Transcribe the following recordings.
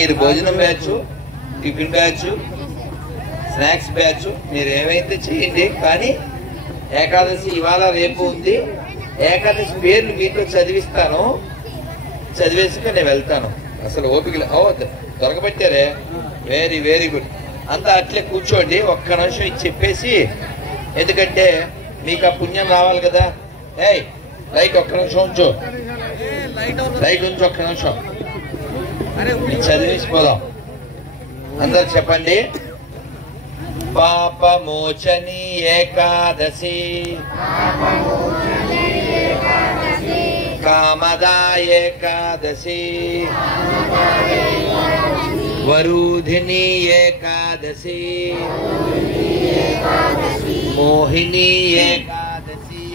మీరు భోజనం batch, tiffin batch, snacks batch మీరు ఏమైతే చేయండి. కానీ ఏకాదశి ఇవాళ రేపు ఉంది. ఏకాదశి పేర్లు మీతో చదివిస్తాను, చదివేసుక నేను వెళ్తాను. అసలు ఓపిక దొరకబట్టారే, వెరీ వెరీ గుడ్. అంతా అట్లే కూర్చోండి, ఒక్క నిమిషం ఇది చెప్పేసి, ఎందుకంటే మీకు ఆ పుణ్యం రావాలి కదా. ఏయ్ లైట్ ఒక్క నిమిషం ఉంచు, లైట్ ఉంచు ఒక్క నిమిషం, చదివేసిపోదాం. అందరు చెప్పండి. పాపమోచని ఏకాదశి, కామదా ఏకాదశి, వరుధిని ఏకాదశి, మోహిని ఏకాదశి,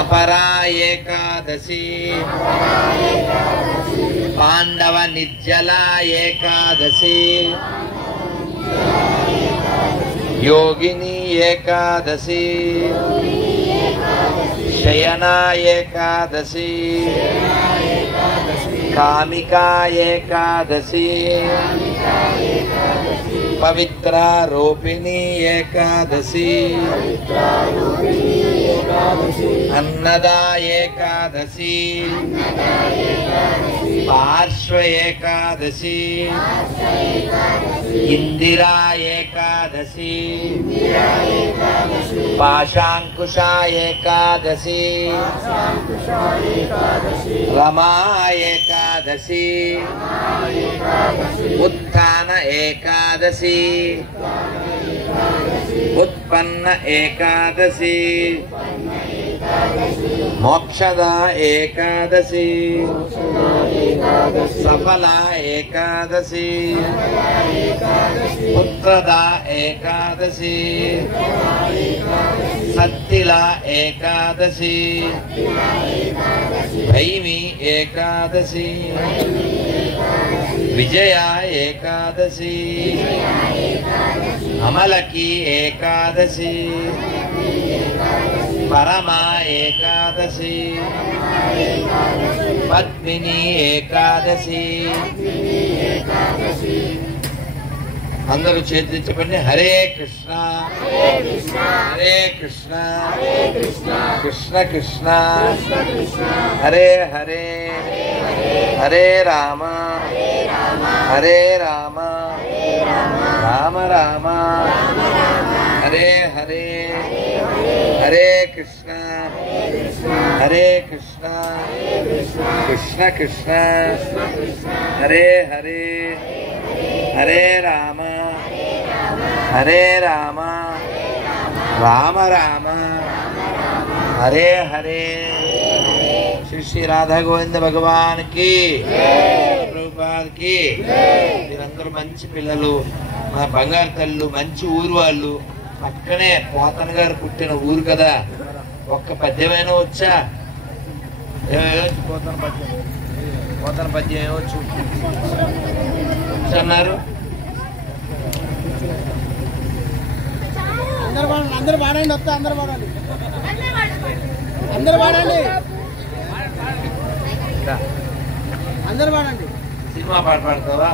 అపరా ఏకాదశి, పాండవ నిర్జల ఏకాదశి, యోగిని ఏకాదశి, శయనా ఏకాదశి, కామికా ఏకాదశి, పవిత్రారూపిణి ఏకాదశి, అన్నదా ఏకాదశి, పార్శ్వ ఏకాదశి, ఇందిరా ఏకాదశి, పాశాంకుశ ఏకాదశి, రమా ఏకాదశి, ఉత్థాన ఏకాదశి, ఉత్పన్న ఏకాదశి, మోక్షద ఏకాదశి, సఫల ఏకాదశి, పుత్రద ఏకాదశి, సత్తిల ఏకాదశి, భైమి ఏకాదశి, విజయ ఏకాదశి, అమలకి ఏకాదశి, పరమా ఏకాదశి, పద్మిని ఏకాదశి. అందరూ చేతులు చెప్పండి. హరే కృష్ణ హరే కృష్ణ కృష్ణ కృష్ణ హరే హరే, హరే రామ హరే రామ రామ రామ హరే హరే, హరే కృష్ణ హరే కృష్ణ కృష్ణ కృష్ణ హరే హరే, హరే రామ హరే రామ రామ రామ హరే హరే. శ్రీ శ్రీ రాధా గోవింద భగవాన్ కి, ప్రభుపాద్ కి. మీరందరూ మంచి పిల్లలు, మా బంగారు తల్లు, మంచి ఊరు వాళ్ళు. పక్కనే పోతన గారు పుట్టిన ఊరు కదా. ఒక్క పద్యమైనా వచ్చా? ఏమొచ్చు? పోతన పద్యం ఏమొచ్చు అన్నారు? అందరూ పాడండి, వస్తా అందరూ పాడండి, అందరూ పాడండి, అందరూ పాడండి. సినిమా పాట పాడతావా?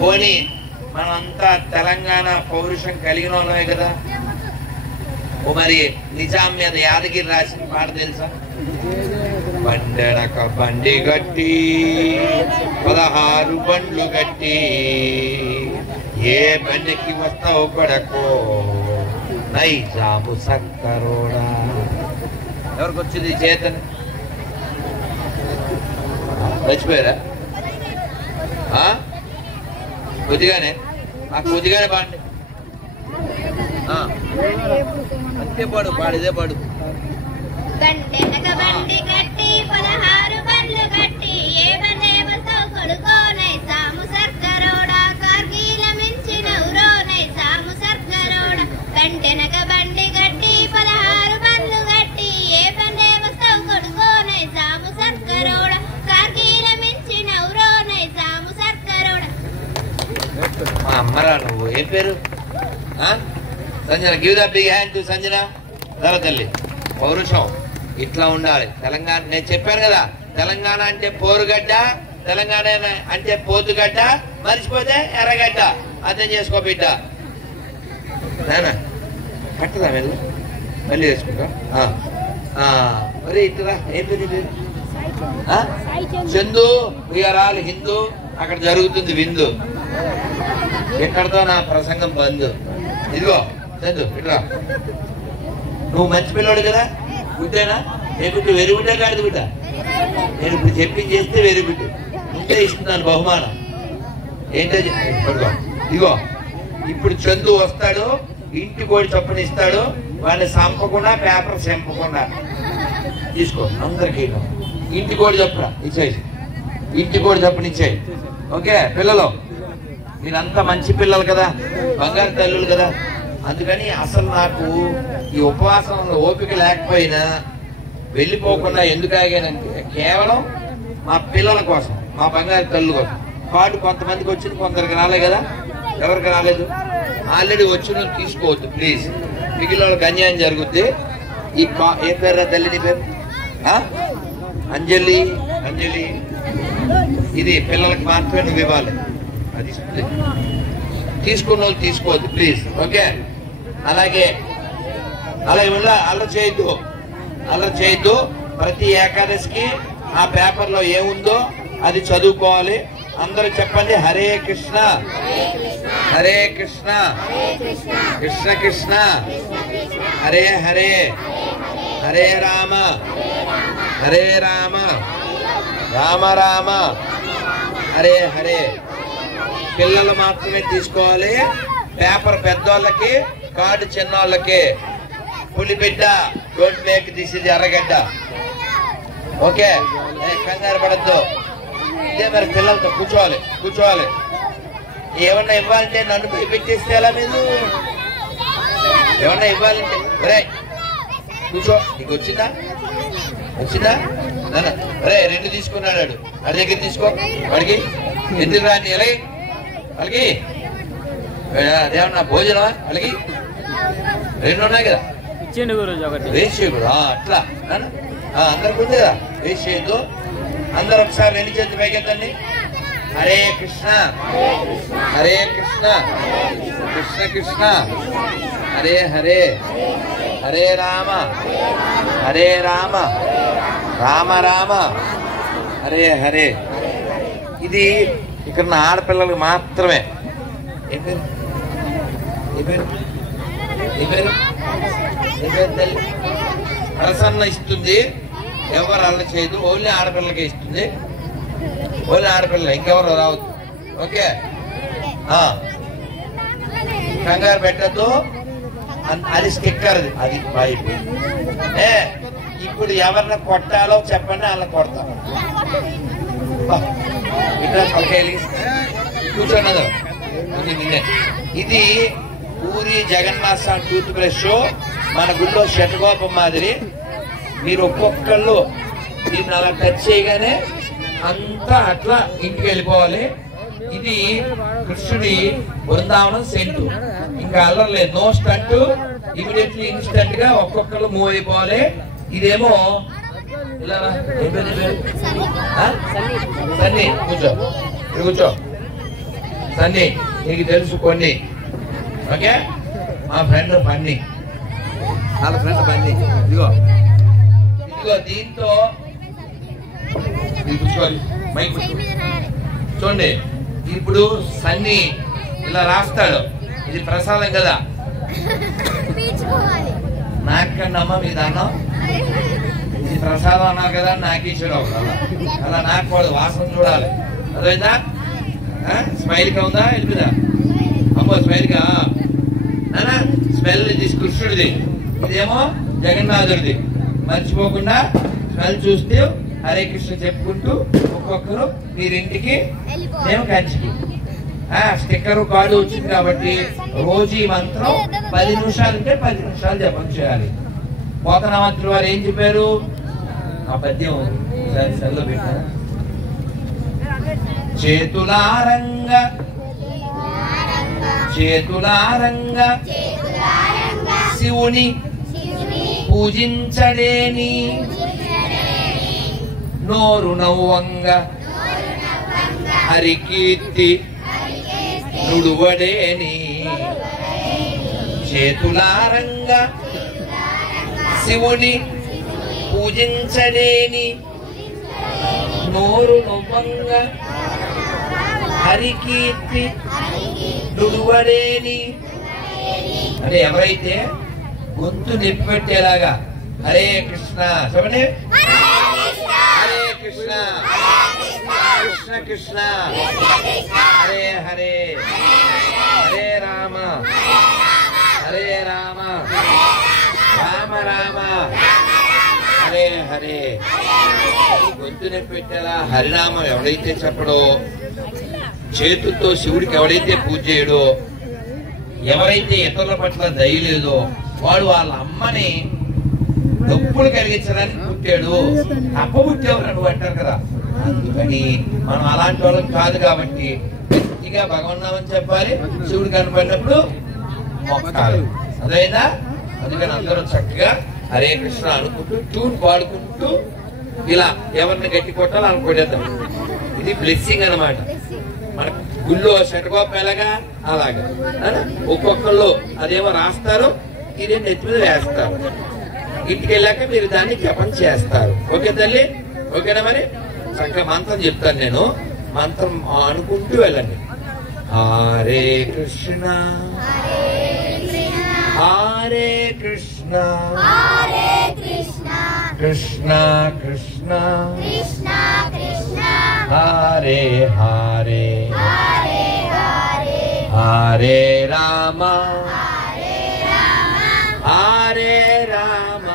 పోనీ మనమంతా తెలంగాణ పౌరుషం కలిగిన వాళ్ళమే కదా. ఓ మరి నిజాం మీద యాదగిరి రాసిన పాట తెలుసా? బండెనక బండి గట్టి 16 బండ్లు గట్టి, ఏ బండికి వస్తావు కొడకో నైజాము సక్కరోడా. ఎవరికి వచ్చింది చేతన్? మర్చిపోయారా? కొద్దిగానే కొద్దిగానే పాడండి. అంతే పాడు, పాడిదే పాడు. గంటెనక బండి గట్టి 16 బండ్లు గట్టి, ఏ బండే వస్తావు కొడుకో నైజాము సర్కరోడా, కార్గిల మించిన ఊరో నైజాము సర్కరోడా. గంటెనక బండి గట్టి 16 బండ్లు గట్టి, ఏ బండే వస్తావు కొడుకో నైజాము సర్కరోడా, కార్గిల మించిన ఊరో నైజాము సర్కరోడా. మా అమ్మరా నువ్వు. ఏం పేరు? Sanjana. Give the big hand to Sanjana. తల్లి పౌరుషం ఇట్లా ఉండాలి. తెలంగాణ నేను చెప్పాను కదా, తెలంగాణ అంటే పోరుగడ్డ, తెలంగాణ అంటే పోతుగడ్డ, మర్చిపోతే ఎర్రగడ్డ. అర్థం చేసుకో బిడ్డ. నానా కట్టదా వెళ్ళి మళ్ళీ వేసుకుంటా. మరి ఇట్లా ఏం పేరు? Chandu, we are all Hindu. అక్కడ జరుగుతుంది విందు. ఎక్కడితో నా ప్రసంగం బంద్. ఇదిగో చందు ఇట్లా. నువ్వు మంచి పిల్లోడు కదా, గుడ్డేనా? ఏ గుడ్డు? వెరీ గుడ్డే కాదు బిడ్డ. నేను ఇప్పుడు చెప్పి చేస్తే వెరీ గుడ్డు. ముందే ఇస్తున్నాను బహుమానం. ఏంటో పడుకో. ఇదిగో ఇప్పుడు చందు వస్తాడు, ఇంటి కోడి చొప్పున ఇస్తాడు. వాడిని చంపకుండా, పేపర్ చంపకుండా తీసుకో. అందరికీ ఇంటి కోడి చొప్పున ఇచ్చేయి. ఇంటి కోడి చొప్పున ఇచ్చేయి. ఓకే పిల్లలు, మీరంతా మంచి పిల్లలు కదా, బంగారు తల్లులు కదా. అందుకని అసలు నాకు ఈ ఉపవాసంలో ఓపిక లేకపోయినా వెళ్ళిపోకుండా ఎందుకు ఆగానంటే కేవలం మా పిల్లల కోసం, మా బంగారు తల్లు కోసం. కార్డు కొంతమందికి వచ్చింది, కొందరికి రాలే కదా. ఎవరికి రాలేదు ఆల్రెడీ వచ్చిన తీసుకోవద్దు ప్లీజ్. మిగిలిన వాళ్ళకి అన్యాయం జరుగుద్ది. ఈ ఏ పేరు తల్లి? నీ పేరు అంజలి. అంజలి ఇది పిల్లలకి మాత్రమే నువ్వు ఇవ్వాలి. అది తీసుకున్న వాళ్ళు తీసుకోవద్దు ప్లీజ్. ఓకే అలాగే అలా చేయొద్దు, అలా చేయొద్దు. ప్రతి ఏకాదశికి ఆ పేపర్లో ఏముందో అది చదువుకోవాలి. అందరూ చెప్పండి హరే కృష్ణ హరే కృష్ణ కృష్ణ కృష్ణ హరే హరే హరే రామ హరే రామ రామ రామ హరే హరే. పిల్లలు మాత్రమే తీసుకోవాలి. పేపర్ పెద్దోళ్ళకి, కార్డు చిన్నోళ్ళకి. పులిబిడ్డ డోంట్ మేక్ దిస్ ఇది ఎర్రగడ్డ. ఓకే కంగారు పడద్దు. ఇదే మరి పిల్లలతో కూర్చోవాలి. ఏమన్నా ఇవ్వాలంటే నన్ను పెట్టేస్తే ఎలా? మీరు ఏమన్నా ఇవ్వాలంటే ఒరే కూర్చో. నీకు వచ్చిందా? అరే 2 తీసుకున్నాడు. వాడి దగ్గర తీసుకో. వాడికి ఎందుకు రాని ఎలాగి వాళ్ళకి అదేమన్నా భోజనమా? వాళ్ళకి 2 ఉన్నాయి కదా, వేస్ట్ చేయకూడదు. అట్లా అందరికి ఉంది కదా, వేస్ట్ చేయొద్దు. అందరు ఒకసారి 2 చేతులు పైకెత్తండి. హరే కృష్ణ హరే కృష్ణ కృష్ణ కృష్ణ హరే హరే హరే రామ హరే రామ రామ రామ హరే హరే. ఇది ఇక్కడ ఉన్న ఆడపిల్లలకు మాత్రమే. ఏం పేరు? ఏ పేరు? ఏ పేరు? ఏ పేరు తల్లి? ప్రసన్న ఇస్తుంది. ఎవరు అల్ల చేయదు, ఓన్లీ ఆడపిల్లకే ఇస్తుంది. ఓన్లీ ఆడపిల్ల, ఇంకెవరు రావద్దు. ఓకే కంగారు పెట్టద్దు. అది స్టిక్కర్, అది బైక్. ఇప్పుడు ఎవరిని కొట్టాలో చెప్పండి, అలా కొడతాం. కూర్చోన్నది. ఇది పూరి జగన్నాథ్ స్వామి టూత్ బ్రష్. మన గుళ్ళో శటగోపం మాదిరి. మీరు ఒక్కొక్కళ్ళు దీన్ని అలా టచ్ చేయగానే అంతా అట్లా ఇంటికి వెళ్ళిపోవాలి. ఇది కృష్ణుడి బృందావనం సెంటు. ఇంకా అల్లర్లేదు, నో స్టంట్. ఇమీడియట్లీ ఇన్స్టెంట్ గా ఒక్కొక్కరు మూవ్ అయిపోవాలి. ఇదేమో ఇలా సన్నీ కూర్చో సన్నీ, నీకు తెలుసు కొన్ని. ఓకే మా ఫ్రెండ్ బన్నీ, వాళ్ళ ఫ్రెండ్ బన్నీ. ఇదిగో దీంతో చూడండి. ఇప్పుడు సన్నీ ఇలా రాస్తాడు. ఇది ప్రసాదం కదా. నాకండి అమ్మ మీ దానం. ఇది ప్రసాదం అన్నారు కదా, నాకు ఇచ్చాడు. అలా నాకు కూడా వాసన చూడాలి. అదైందా? స్మైల్ గా ఉందా? వెళ్ళిపోదా అమ్మో స్మైల్ గా. స్మెల్ ఇది కృష్ణుడిది, ఇదేమో జగన్నాథుడిది. మర్చిపోకుండా స్మెల్ చూస్తే హరే కృష్ణ చెప్పుకుంటూ ఒక్కొక్కరు మీరింటికి, మేము కంచికి. స్టిక్కర్ కార్డు వచ్చింది కాబట్టి రోజు ఈ మంత్రం 10 నిమిషాలు అంటే 10 నిమిషాలు జపం చేయాలి. పోతన మంత్రులు వారు ఏం చెప్పారు? ఆ పద్యం సెల్లో పెట్టారు. చేతులారంగా శివుని పూజించడేని నోరు నవ్వంగ హరికీర్తి నుడువడేని చేతులారంగా శివుని పూజించడేని నోరు నవ్వంగ హరికీర్తి నుడువడేని అంటే ఎవరైతే గొంతు నొప్పి పెట్టేలాగా హరే కృష్ణ చెప్పండి హరే కృష్ణ కృష్ణ కృష్ణ హరే హరే హరే రామ హరే రామ రామ రామ హరే హరే గొంతుని పెట్టేలా హరినామం ఎవడైతే చెప్పడో చేతులతో శివుడికి ఎవడైతే పూజ చేయడో ఎవరైతే ఇతరుల పట్ల దయ లేదో వాడు వాళ్ళ అమ్మని నొప్పులు కలిగించడానికి పుట్టాడు అప్ప పుట్టేవారు నువ్వు అంటారు కదా అందుకని మనం అలాంటి వాళ్ళం కాదు కాబట్టి గట్టిగా భగవన్నామని చెప్పాలి శివుడు కనపడినప్పుడు మొక్కాలి అదైనా అందుకని అందరూ చక్కగా హరే కృష్ణ అనుకుంటూ ట్యూన్ పాడుకుంటూ ఇలా ఎవరిని గట్టి కొట్టాలో అనుకోడేద్దాం ఇది బ్లెస్సింగ్ అన్నమాట మన గుళ్ళో శటకోపం ఎలాగా అలాగా ఒక్కొక్కళ్ళు అదేమో రాస్తారు ఇదే నెత్తి మీద వేస్తారు ఇంటికి వెళ్ళాక మీరు దాన్ని జపం చేస్తారు ఓకే తల్లి ఓకేనా మరి చక్కగా మంత్రం చెప్తాను నేను మంత్రం అనుకుంటూ వెళ్ళండి హరే కృష్ణ హరే కృష్ణ కృష్ణ కృష్ణ హరే హరే హరే రామ హరే రామ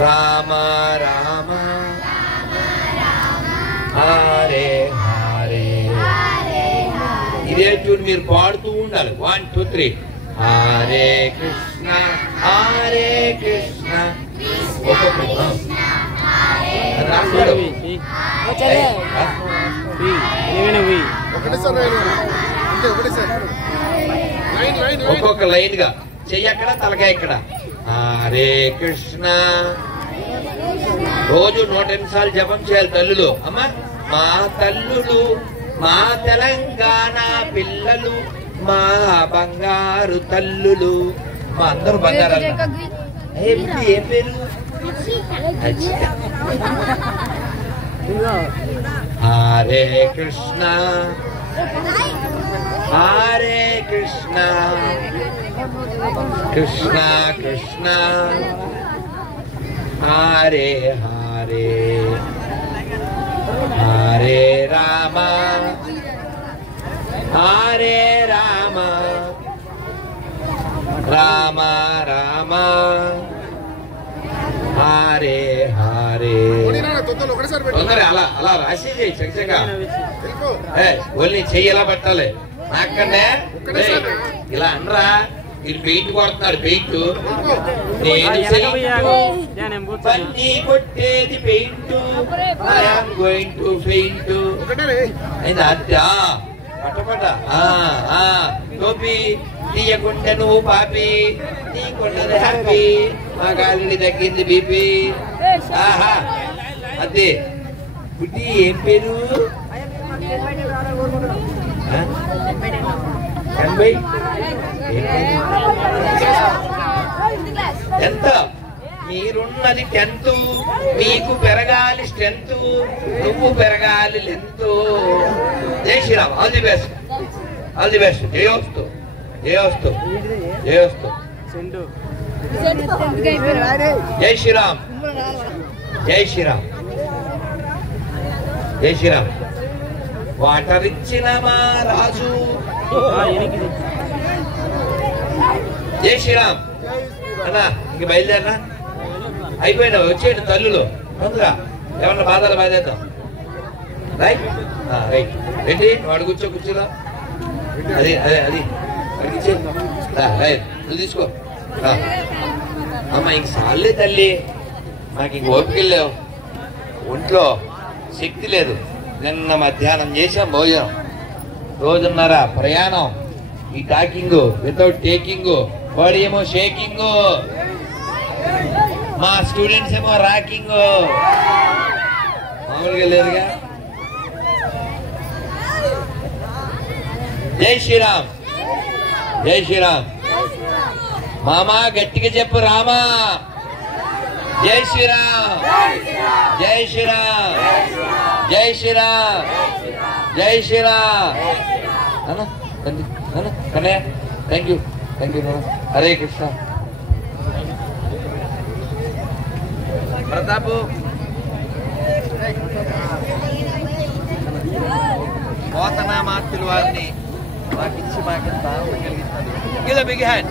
రామ రామ హరే హరే ఇదే ట్యూన్ మీరు పాడుతూ ఉండాలి 1 2 3 హరే కృష్ణ హరే కృష్ణ ఒక్కొక్క లైన్ గా చెయ్యక్కడ తలకాయ ఇక్కడ హరే కృష్ణ రోజు 108 సార్లు జపం చేయాలి తల్లులు అమ్మా మా తల్లులు మా తెలంగాణ పిల్లలు మా బంగారు తల్లులు మా అందరూ బంగారు ఏం పేరు హరే కృష్ణ హరే కృష్ణ కృష్ణ కృష్ణ హరే హరే హరే రామ హరే రామ రామ రామ హరే హరే తొందర అలా అలా రాసి చక్కగా ఓన్లీ చెయ్యి ఎలా పట్టాలి నాకన్నా ఇలా అనరా వీళ్ళు పెయింట్ కొడుతున్నారు పెయింట్ పన్నీ కొట్టేది paint I'm going to paint అయింది అద్దా పట్టపట టోపీ తీయకుంటే నువ్వు పాపి నీకున్నది హ్యాపీ మా గాలిని తగ్గింది బీపీ ఆహా అదే బుద్ధి ఏం పేరు ఎంత మీరున్నది 10th మీకు పెరగాలి స్ట్రెంత్ నువ్వు పెరగాలి లెంత్ జై Sriram all the best all the best జయోస్తు జయోస్తు జయోస్తు జై శ్రీరామ్ జై శ్రీరామ్ జై శ్రీరామ్ వాటర్ ఇచ్చిన మా రాజు జై శ్రీరామ్ అన్నా ఇంక బయలుదేరనా అయిపోయినా వచ్చేయండి తల్లులు ముందుగా ఏమన్నా బాధలు బాధేద్దాం రైట్ రైట్ ఏంటి వాడు కూర్చో కూర్చోరా అది అదే అది అడిగిచ్చే రైట్ నువ్వు తీసుకో అమ్మ ఇంక సార్లే తల్లి మాకు ఇంక ఓపిక వెళ్ళావు ఒంట్లో శక్తి లేదు నిన్న మధ్యాహ్నం చేసాం భోజనం రోజున్నర ప్రయాణం ఈ టాకింగ్ వితౌట్ టేకింగ్ బాడీ ఏమో షేకింగ్ మా స్టూడెంట్స్ ఏమో ర్యాకింగ్ మామూలుగా లేదుగా. జై శ్రీరామ్, జై శ్రీరామ్. మామా గట్టిగా చెప్పు రామా. జై శ్రీరామ్, జై శ్రీరామ్, జై శ్రీరామ్, జై Sriram. Kannayya thank you, thank you. హరే కృష్ణ. ప్రతాపు పోతనామాత్యుల వారిని మాకిచ్చి మాకు భావన కలిగిస్తున్నారు. Give the big hand.